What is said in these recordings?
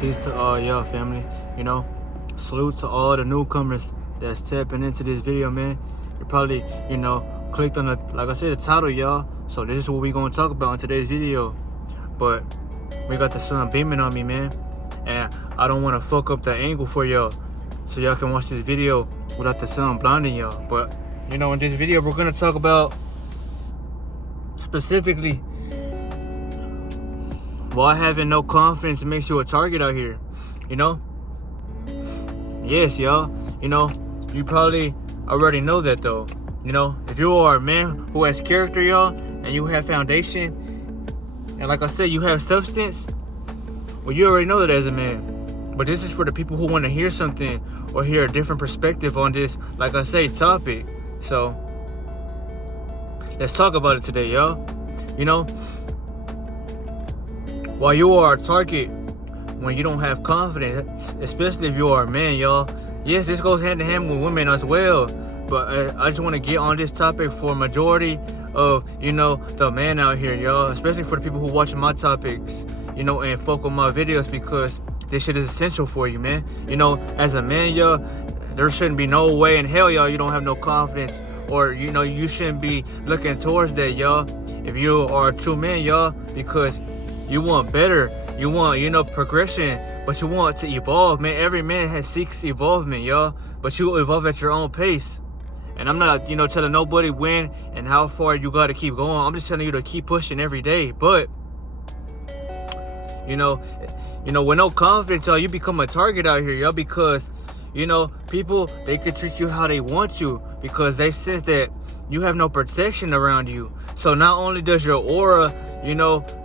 Peace to all y'all family. You know, salute to all the newcomers that's tapping into this video, man. You probably, clicked on like I said, the title, y'all. So this is what we gonna talk about in today's video. But we got the sun beaming on me, man. And I don't wanna fuck up the angle for y'all. So y'all can watch this video without the sun blinding y'all. But, in this video, we're gonna talk about specifically why having no confidence makes you a target out here. Yes, y'all. You probably already know that though. If you are a man who has character, y'all, and you have foundation, and like I said, you have substance, well, you already know that as a man. But this is for the people who want to hear something or hear a different perspective on this, like I say, topic. So let's talk about it today, y'all. While you are a target, when you don't have confidence, especially if you are a man, y'all. Yes, this goes hand in hand with women as well. But I just want to get on this topic for majority of, the man out here, y'all. Especially for the people who watch my topics, and fuck with my videos, because this shit is essential for you, man. As a man, y'all, there shouldn't be no way in hell, y'all, you don't have no confidence. Or, you shouldn't be looking towards that, y'all. If you are a true man, y'all, because you want better, you want, progression, but you want to evolve, man. Every man seeks evolvement, y'all, but you evolve at your own pace. And I'm not, telling nobody when and how far you got to keep going. I'm just telling you to keep pushing every day. But, with no confidence, y'all, you become a target out here, y'all, because, people, they can treat you how they want to because they sense that you have no protection around you. So not only does your aura,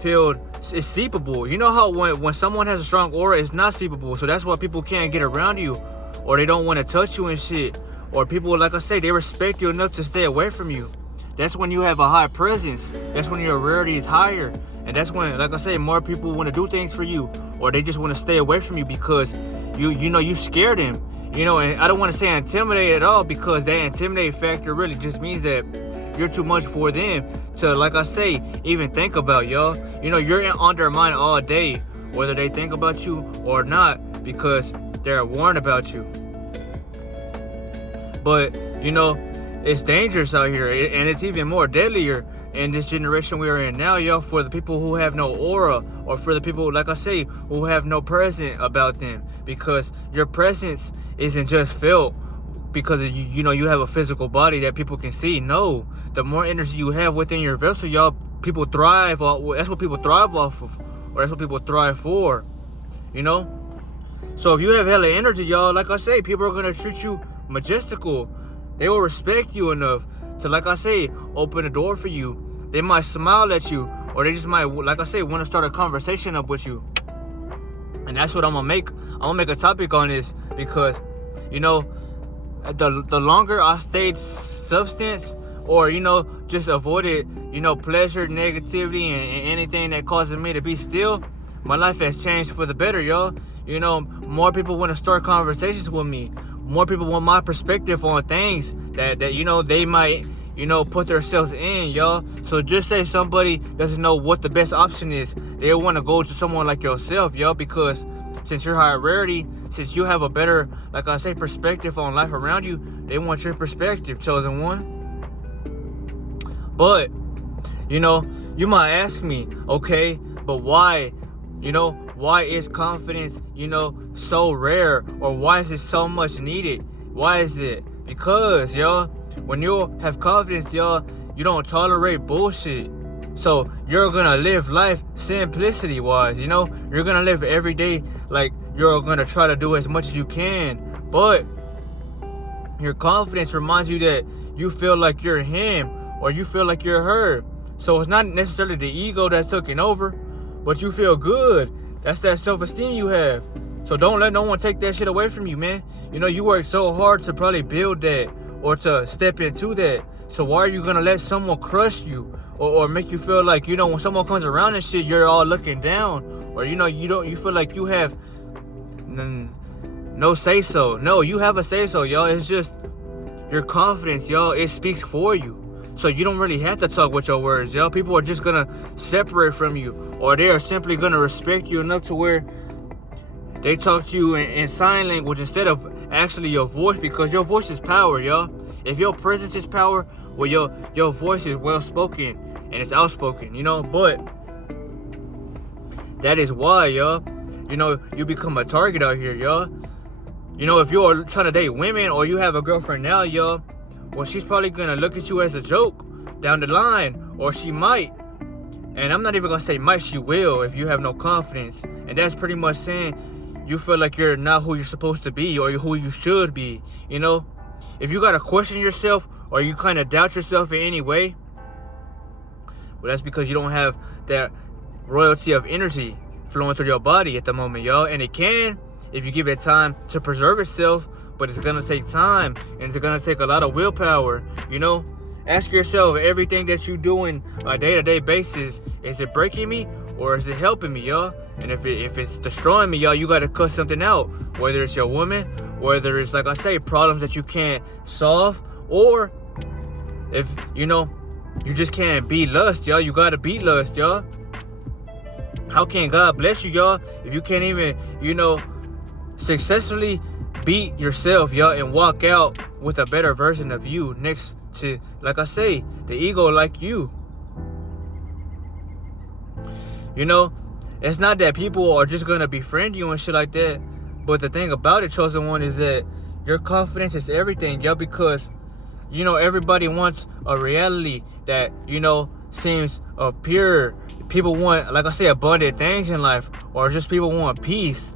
feel it's seepable. You know how when someone has a strong aura, it's not seepable. So that's why people can't get around you, or they don't want to touch you and shit. Or people, like I say, they respect you enough to stay away from you. That's when you have a high presence. That's when your rarity is higher. And that's when, like I say, more people want to do things for you, or they just want to stay away from you because you scare them. And I don't want to say intimidate at all, because that intimidate factor really just means that you're too much for them to, like I say, even think about, y'all. You're on their mind all day, whether they think about you or not, because they're warned about you. But, it's dangerous out here, and it's even more deadlier in this generation we are in now, y'all, for the people who have no aura, or for the people, like I say, who have no presence about them, because your presence isn't just felt because you have a physical body that people can see. No, the more energy you have within your vessel, y'all, people thrive off. That's what people thrive off of, or that's what people thrive for. So if you have hella energy, y'all, like I say, people are gonna treat you majestical. They will respect you enough to, like I say, open the door for you. They might smile at you, or they just might, like I say, want to start a conversation up with you. And that's what I'm gonna make. I'm gonna make a topic on this because, the longer I stayed substance, or just avoided, pleasure, negativity, and anything that causes me to be still, my life has changed for the better, y'all. More people want to start conversations with me. More people want my perspective on things that they might, put themselves in, y'all. So just say somebody doesn't know what the best option is, they want to go to someone like yourself, y'all, because since you're high rarity, since you have a better, like I say, perspective on life around you, they want your perspective, chosen one. But, you might ask me, okay, but why? Why is confidence, so rare? Or why is it so much needed? Why is it? Because, y'all, when you have confidence, y'all, you don't tolerate bullshit. So you're gonna live life simplicity wise, you're gonna live every day like you're gonna try to do as much as you can. But your confidence reminds you that you feel like you're him, or you feel like you're her. So it's not necessarily the ego that's taking over, but you feel good. That's that self-esteem you have. So don't let no one take that shit away from you, man. You work so hard to probably build that, or to step into that. So why are you gonna let someone crush you, or make you feel like, when someone comes around and shit, you're all looking down, or you feel like you have no say so. No, you have a say so, y'all. It's just your confidence, y'all. It speaks for you. So you don't really have to talk with your words, y'all. People are just gonna separate from you, or they are simply gonna respect you enough to where they talk to you in sign language instead of actually your voice, because your voice is power, y'all. If your presence is power, well, your voice is well spoken and it's outspoken, you know. But that is why, y'all, you know, you become a target out here, y'all. You know, if you're trying to date women or you have a girlfriend now, y'all, well, she's probably gonna look at you as a joke down the line, or she might. And I'm not even gonna say might, she will, if you have no confidence. And that's pretty much saying you feel like you're not who you're supposed to be or who you should be, you know. If you gotta question yourself or you kind of doubt yourself in any way, well, that's because you don't have that royalty of energy flowing through your body at the moment, y'all. And it can, if you give it time to preserve itself, but it's gonna take time and it's gonna take a lot of willpower, you know. Ask yourself, everything that you doing on a day-to-day basis, is it breaking me or is it helping me, y'all? And if it's destroying me, y'all, you gotta cut something out. Whether it's your woman, whether it's, like I say, problems that you can't solve, or if, you know, you just can't beat lust, y'all. You gotta beat lust, y'all. How can God bless you, y'all, if you can't even, you know, successfully beat yourself, y'all, and walk out with a better version of you next to, like I say, the ego like you? You know, it's not that people are just gonna befriend you and shit like that, but the thing about it, chosen one, is that your confidence is everything, y'all, because, you know, everybody wants a reality that, you know, seems pure. People want, like I say, abundant things in life, or just people want peace.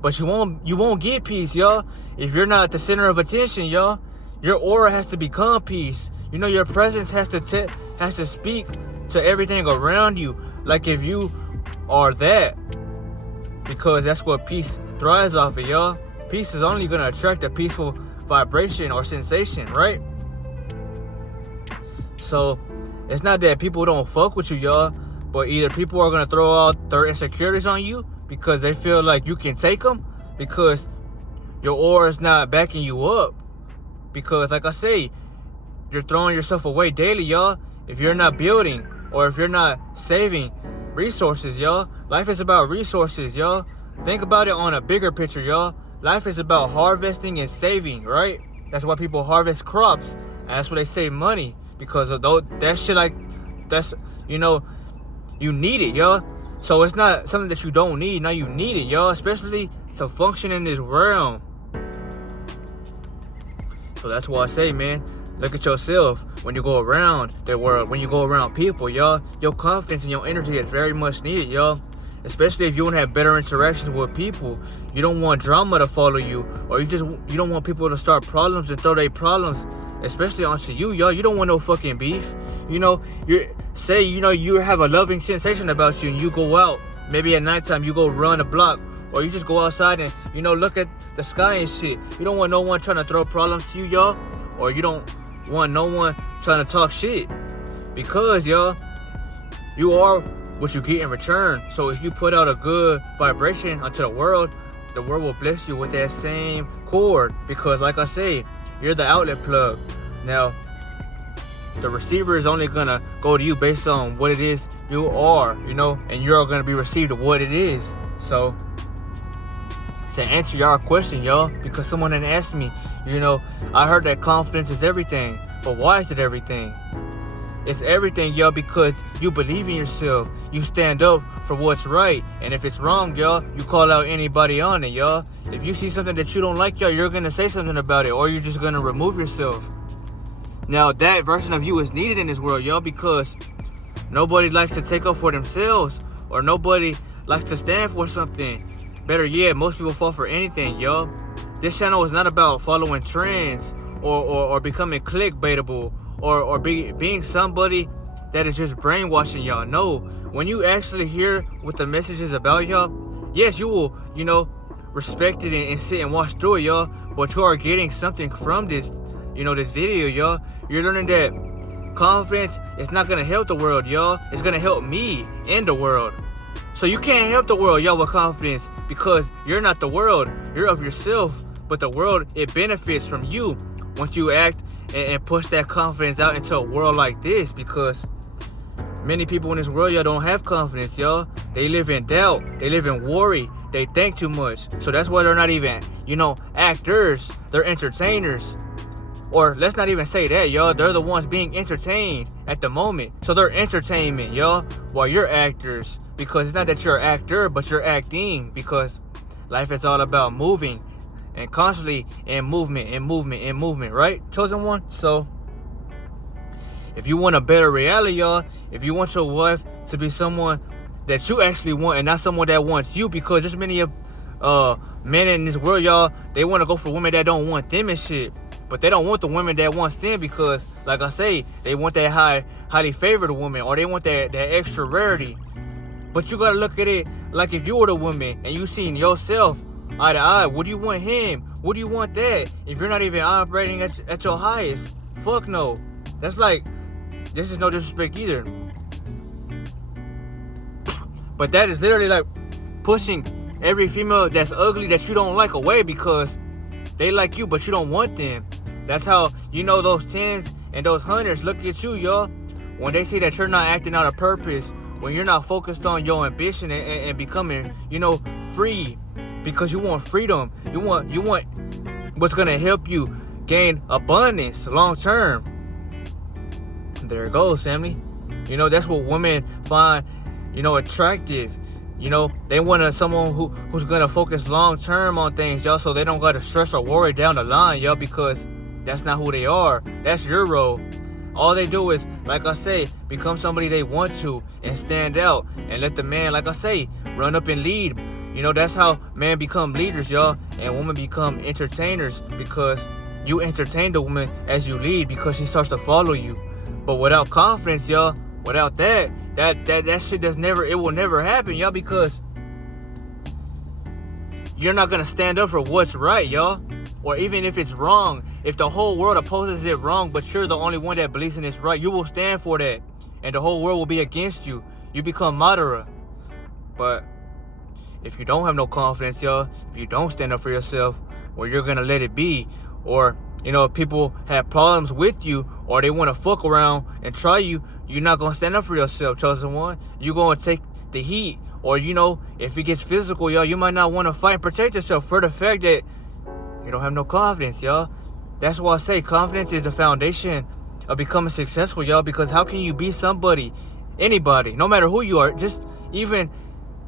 But you won't get peace, y'all, if you're not the center of attention, y'all. Your aura has to become peace. You know, your presence has to speak to everything around you, like if you are that, because that's what peace thrives off of, y'all. Peace is only gonna attract a peaceful vibration or sensation, right? So it's not that people don't fuck with you, y'all, but either people are gonna throw out their insecurities on you because they feel like you can take them, because your aura is not backing you up. Because, like I say, you're throwing yourself away daily, y'all, if you're not building or if you're not saving resources, y'all. Life is about resources, y'all. Think about it on a bigger picture, y'all. Life is about harvesting and saving, right? That's why people harvest crops, and that's why they save money, because of that shit, like, that's, you know, you need it, y'all. So it's not something that you don't need. Now you need it, y'all, especially to function in this realm. So that's why I say, man, look at yourself when you go around the world, when you go around people, y'all. Your confidence and your energy is very much needed, y'all. Especially if you want to have better interactions with people. You don't want drama to follow you, or you don't want people to start problems and throw their problems, especially onto you, y'all. You don't want no fucking beef. You know, you have a loving sensation about you, and you go out, maybe at nighttime, you go run a block, or you just go outside and, you know, look at the sky and shit. You don't want no one trying to throw problems to you, y'all, or you don't want no one trying to talk shit, because, y'all, you are what you get in return. So if you put out a good vibration onto the world will bless you with that same cord, because, like I say, you're the outlet plug. Now, the receiver is only gonna go to you based on what it is you are, you know, and you're gonna be received what it is. So, to answer y'all question, y'all, because someone had asked me, you know, I heard that confidence is everything, but why is it everything? It's everything, y'all, because you believe in yourself. You stand up for what's right, and if it's wrong, y'all, you call out anybody on it, y'all. If you see something that you don't like, y'all, you're gonna say something about it, or you're just gonna remove yourself. Now, that version of you is needed in this world, y'all, because nobody likes to take up for themselves, or nobody likes to stand for something. Better yet, most people fall for anything, y'all. This channel is not about following trends or becoming clickbaitable or being somebody that is just brainwashing y'all. No, when you actually hear what the message is about, y'all, yes, you will, you know, respect it and sit and watch through it, y'all, but you are getting something from this, you know, this video, y'all. You're learning that confidence is not gonna help the world, y'all. It's gonna help me and the world. So you can't help the world, y'all, with confidence, because you're not the world. You're of yourself. But the world, it benefits from you once you act and push that confidence out into a world like this, because Many people in this world, y'all, don't have confidence, y'all. They live in doubt. They live in worry. They think too much. So that's why they're not even, actors. They're entertainers. Or let's not even say that, y'all. They're the ones being entertained at the moment. So they're entertainment, y'all, while you're actors. Because it's not that you're an actor, but you're acting. Because life is all about moving and constantly in movement, right? Chosen one? So if you want a better reality, y'all, if you want your wife to be someone that you actually want and not someone that wants you, because there's many of men in this world, y'all, they want to go for women that don't want them and shit. But they don't want the women that wants them because, like I say, they want that highly favored woman, or they want that extra rarity. But you gotta look at it like if you were the woman and you seen yourself eye to eye, would you want him? Would you want that? If you're not even operating at your highest, fuck no. That's like, this is no disrespect either. But that is literally like pushing every female that's ugly that you don't like away because they like you, but you don't want them. That's how, those 10s and those 100s look at you, y'all. When they see that you're not acting out of purpose, when you're not focused on your ambition and becoming, free, because you want freedom. You want what's going to help you gain abundance long term. There it goes, family. That's what women find, attractive. They want someone who's gonna focus long term on things, y'all, so they don't gotta stress or worry down the line, y'all, because that's not who they are. That's your role. All they do is, like I say, become somebody they want to and stand out and let the man, like I say, run up and lead. That's how men become leaders, y'all, and women become entertainers, because you entertain the woman as you lead because she starts to follow you. But without confidence, y'all, without that shit it will never happen, y'all, because you're not gonna stand up for what's right, y'all. Or even if it's wrong, if the whole world opposes it wrong, but you're the only one that believes in it's right, you will stand for that. And the whole world will be against you. You become Madara. But if you don't have no confidence, y'all, if you don't stand up for yourself, or you're gonna let it be, or if people have problems with you, or they want to fuck around and try you, you're not going to stand up for yourself, chosen one. You're going to take the heat. Or, if it gets physical, y'all, you might not want to fight and protect yourself for the fact that you don't have no confidence, y'all. That's why I say confidence is the foundation of becoming successful, y'all, because how can you be somebody, anybody, no matter who you are, just even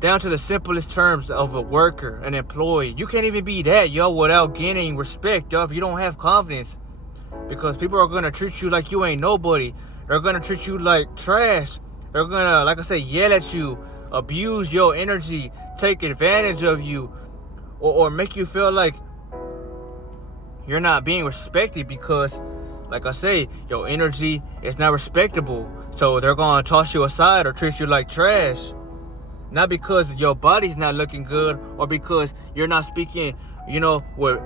down to the simplest terms of a worker, an employee. You can't even be that, y'all, without gaining respect, y'all, if you don't have confidence. Because people are going to treat you like you ain't nobody. They're going to treat you like trash. They're going to, like I say, yell at you, abuse your energy, take advantage of you, or make you feel like you're not being respected because, like I say, your energy is not respectable. So they're going to toss you aside or treat you like trash. Not because your body's not looking good or because you're not speaking, with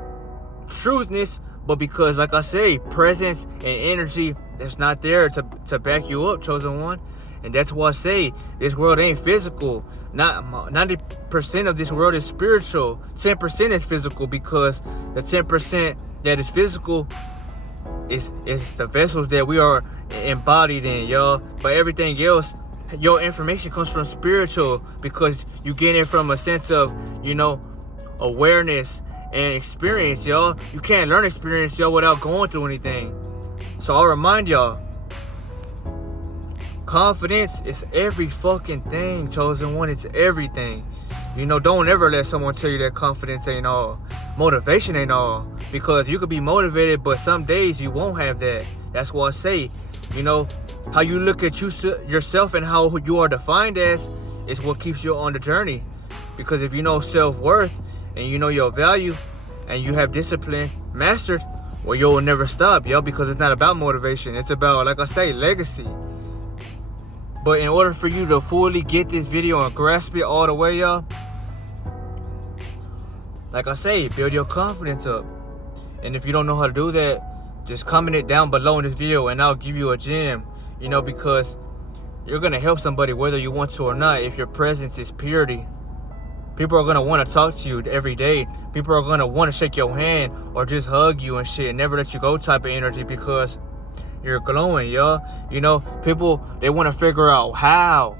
truthness, but because, like I say, presence and energy that's not there to back you up, chosen one. And that's why I say this world ain't physical. Not 90% of this world is spiritual. 10% is physical, because the 10% that is physical is the vessels that we are embodied in, y'all. But everything else, your information comes from spiritual, because you get it from a sense of, awareness and experience, y'all. You can't learn experience, y'all, without going through anything. So I'll remind y'all, confidence is every fucking thing, chosen one. It's everything. Don't ever let someone tell you that confidence ain't all. Motivation ain't all. Because you could be motivated, but some days you won't have that. That's why I say, how you look at yourself and how you are defined as is what keeps you on the journey. Because if you know self-worth and you know your value and you have discipline mastered, well, you'll never stop, yo, because it's not about motivation. It's about, like I say, legacy. But in order for you to fully get this video and grasp it all the way, y'all, like I say, build your confidence up. And if you don't know how to do that, just comment it down below in this video and I'll give you a gem, because you're going to help somebody whether you want to or not if your presence is purity. People are going to want to talk to you every day. People are going to want to shake your hand or just hug you and shit and never let you go type of energy, because you're glowing, yo. You know, people, they want to figure out how.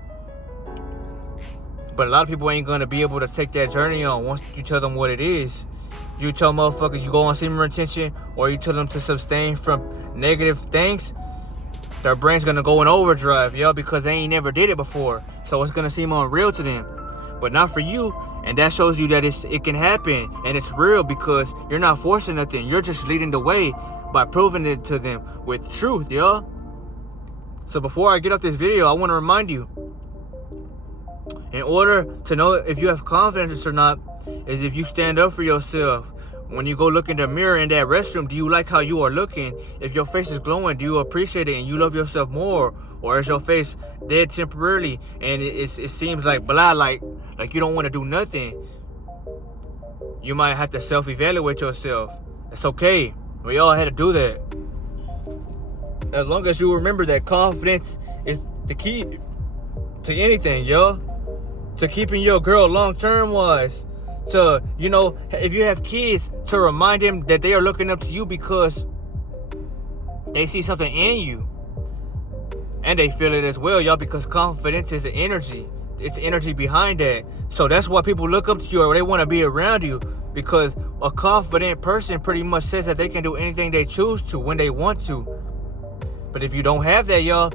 But a lot of people ain't gonna be able to take that journey on once you tell them what it is. You tell motherfuckers you go on semen retention, or you tell them to abstain from negative things, their brain's gonna go in overdrive, yo, because they ain't never did it before. So it's gonna seem unreal to them. But not for you. And that shows you that it can happen and it's real, because you're not forcing nothing. You're just leading the way by proving it to them with truth, yo. So before I get off this video, I want to remind you, in order to know if you have confidence or not, is if you stand up for yourself. When you go look in the mirror in that restroom, do you like how you are looking? If your face is glowing, do you appreciate it and you love yourself more? Or is your face dead temporarily and it seems like blah, like you don't want to do nothing? You might have to self-evaluate yourself. It's okay. We all had to do that. As long as you remember that confidence is the key to anything, yo. To keeping your girl long-term wise. To, you know, if you have kids, to remind them that they are looking up to you because they see something in you. And they feel it as well, y'all, because confidence is the energy. It's energy behind that. So that's why people look up to you, or they want to be around you, because a confident person pretty much says that they can do anything they choose to when they want to. But if you don't have that, y'all,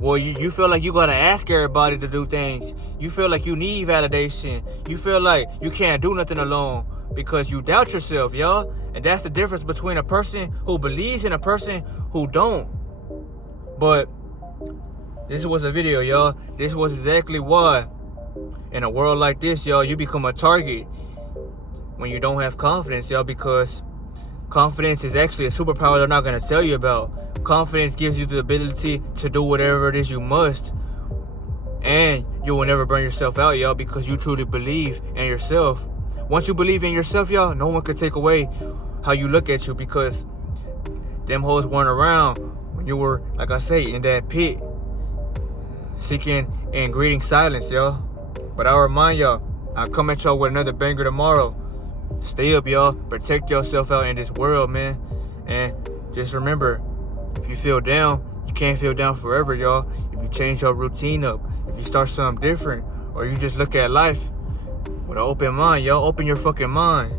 well, you feel like you gotta ask everybody to do things. You feel like you need validation. You feel like you can't do nothing alone because you doubt yourself, y'all. And that's the difference between a person who believes and a person who don't. But this was a video, y'all. This was exactly why in a world like this, y'all, you become a target when you don't have confidence, y'all, because confidence is actually a superpower they're not gonna tell you about. Confidence gives you the ability to do whatever it is you must. And you will never burn yourself out, y'all, because you truly believe in yourself. Once you believe in yourself, y'all, no one can take away how you look at you, because them hoes weren't around when you were, like I say, in that pit, seeking and greeting silence, y'all. But I remind y'all, I'll come at y'all with another banger tomorrow. Stay up, y'all. Protect yourself out in this world, man. And just remember, if you feel down, you can't feel down forever, y'all. If you change your routine up, if you start something different, or you just look at life with an open mind, y'all. Open your fucking mind.